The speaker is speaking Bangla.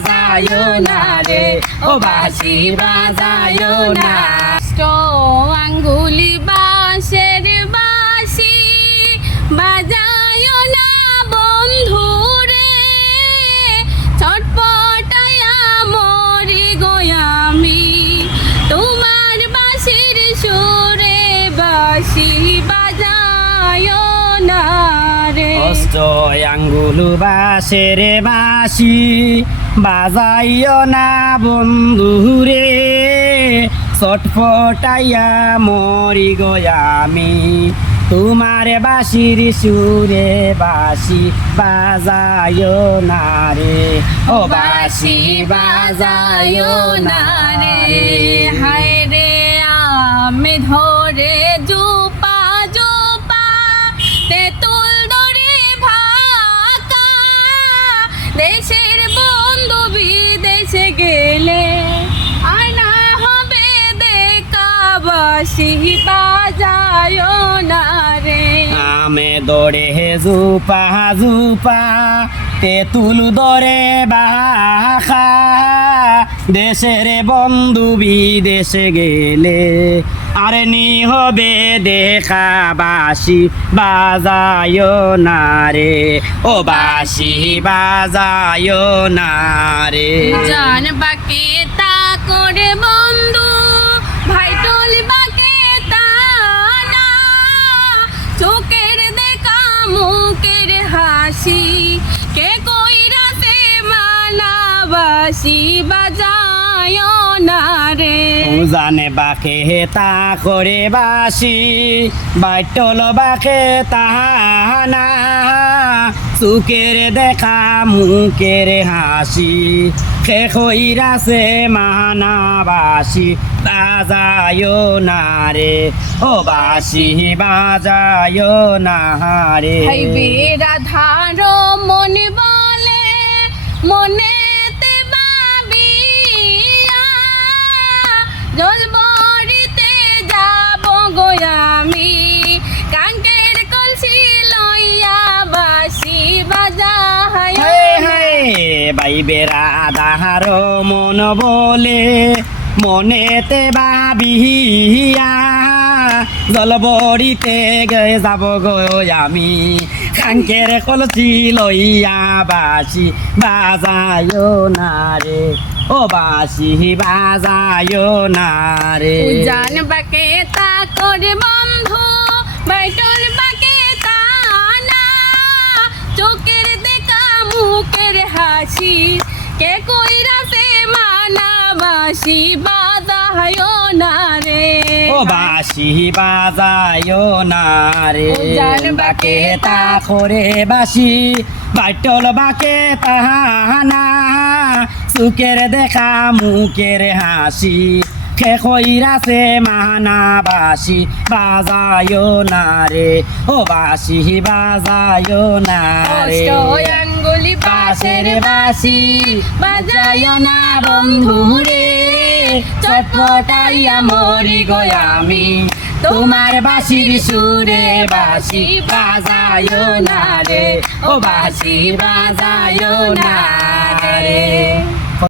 বাজায় না রে ও বাসি বাজায় না sto আঙ্গুলি বাঁশের অষ্ট আঙ্গুল বাসের বাসি, বাজাইও না বন্ধু রে। চটফটাইয়া মরি গয়ামি তোমার বাসির সুরে বাসি, বাজাইও না রে। ও বাসি বাজায় না রে। হায় বিদেশে গেলে আনা হবে দেখাবাসী বাজায় না রে। আমে দৌড়ে জুপা জুপা তেঁতুল দরে বাখা দেশের বন্ধু বিদেশে গেলে। আর নি হবে দেখা বাসি বাজায় না রে। ও বাসি বাজায় না রে। জান বাকে তা করে বন্ধু, ভাই টল বাকে তা চোখের দেখা, মুখের হাসি। কে কইরাতে মানাবাসি বাজায় না রে। জানে বাকে তা করে বাসি, বাইটল বাকে তাহানা সুকের দেখা, মুখের হাসি। খে খইরাছে মাহানা বাজায় না রে। ও বাসি, বাজায় না রে। রাধার মনে বলে মনেতে বাইবে রাধার মন বলে, মনেতে ভাবিয়া জলবরিতে গে যাব আমি। খাঙ্কের কলসি লইয়া বাসি বাজায় না রে, ও বাসি বাজায় না রে। জান বাকে তা করে বন্ধু বাইটল বাকে মুখের কে কইরাতে মানা বাসি বাদায় না রে। ও বাসি বাজায় না রে। বাকে তা করে বাসি বাটল বাকে তাহানা সুকের দেখা মুখের হাসি। খে কইরাছে মাহানা বাসি বাজায় না রে। ও বাসি বাজায় না রে। আঙ্গুলি বাসের বাসের বাসি বাজায় না বন্ধু রে। চটপটাইয়া মরি গয়ামি তোমার বাসির সুরে বাসি বাজায় না রে। ও বাসি বাজায় না রে।